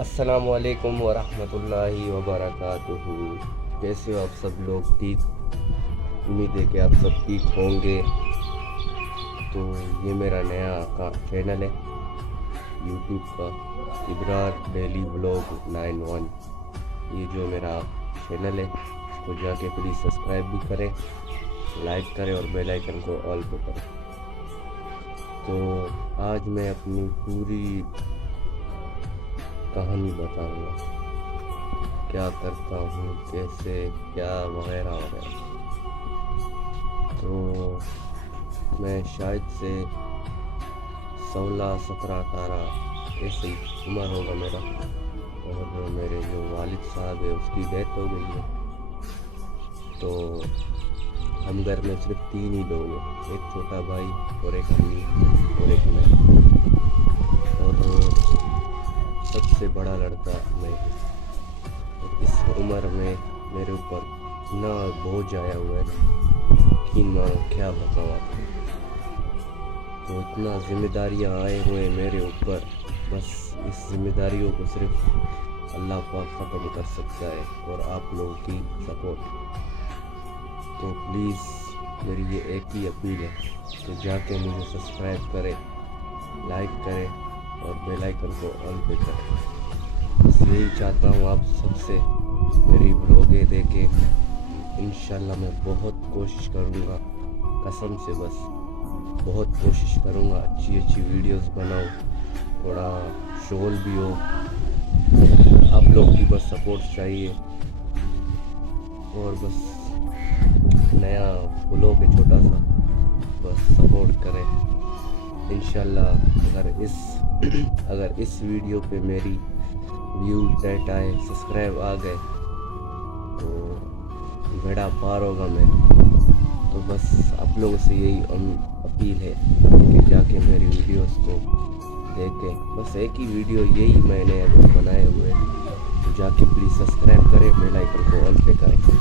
السلام علیکم ورحمۃ اللہ وبرکاتہ۔ کیسے ہو آپ سب لوگ؟ ٹھیک؟ امید ہے کہ آپ سب ٹھیک ہوں گے۔ تو یہ میرا نیا چینل ہے یوٹیوب کا، ابرار ڈیلی ولاگ 91۔ یہ جو میرا چینل ہے اس کو جا کے پلیز سبسکرائب بھی کریں، لائک کریں اور بیل آئیکن کو آل پہ کریں۔ تو آج میں اپنی پوری کہانی بتاؤں گا، کیا کرتا ہوں، کیسے، کیا وغیرہ وغیرہ۔ تو میں شاید سے 16 17 18 ایسے ہی عمر ہوگا میرا، اور میرے جو والد صاحب ہے اس کی ڈیتھ ہو گئی ہے۔ تو ہم گھر میں صرف 3 ہی لوگ ہیں، ایک چھوٹا بھائی اور ایک امی اور ایک میں، اور سب سے بڑا لڑکا میں ہوں۔ اور اس عمر میں میرے اوپر اتنا بوجھ آیا ہوا ہے کہ مانو کیا بتاؤں آپ کو۔ تو اتنا ذمہ داریاں آئے ہوئے ہیں میرے اوپر، بس اس ذمہ داریوں کو صرف اللہ پاک ختم کر سکتا ہے، اور آپ لوگوں کی سپورٹ۔ تو پلیز میری یہ ایک ہی اپیل ہے کہ جا کے مجھے سبسکرائب کرے، لائک کرے اور بیل آئیکن کو آل پہ کریں۔ بس یہی چاہتا ہوں آپ سب سے، میری بلاگیں دیکھیں۔ انشاءاللہ میں بہت کوشش کروں گا، قسم سے بس بہت کوشش کروں گا، اچھی ویڈیوز بناؤں، تھوڑا شغل بھی ہو۔ آپ لوگ کی بس سپورٹ چاہیے، اور بس نیا بلاگ ہے چھوٹا سا، بس سپورٹ کریں۔ انشاءاللہ اگر اس ویڈیو پہ میری ویوز ڈیٹ آئے، سبسکرائب آ گئے تو بیڑا پار ہوگا میرا۔ تو بس آپ لوگوں سے یہی اپیل ہے کہ جا کے میری ویڈیوز کو دیکھیں۔ بس ایک ہی ویڈیو یہی میں نے ابھی بنائے ہوئے، تو جا کے پلیز سبسکرائب کریں، بیل آئیکن کو آل پہ کریں۔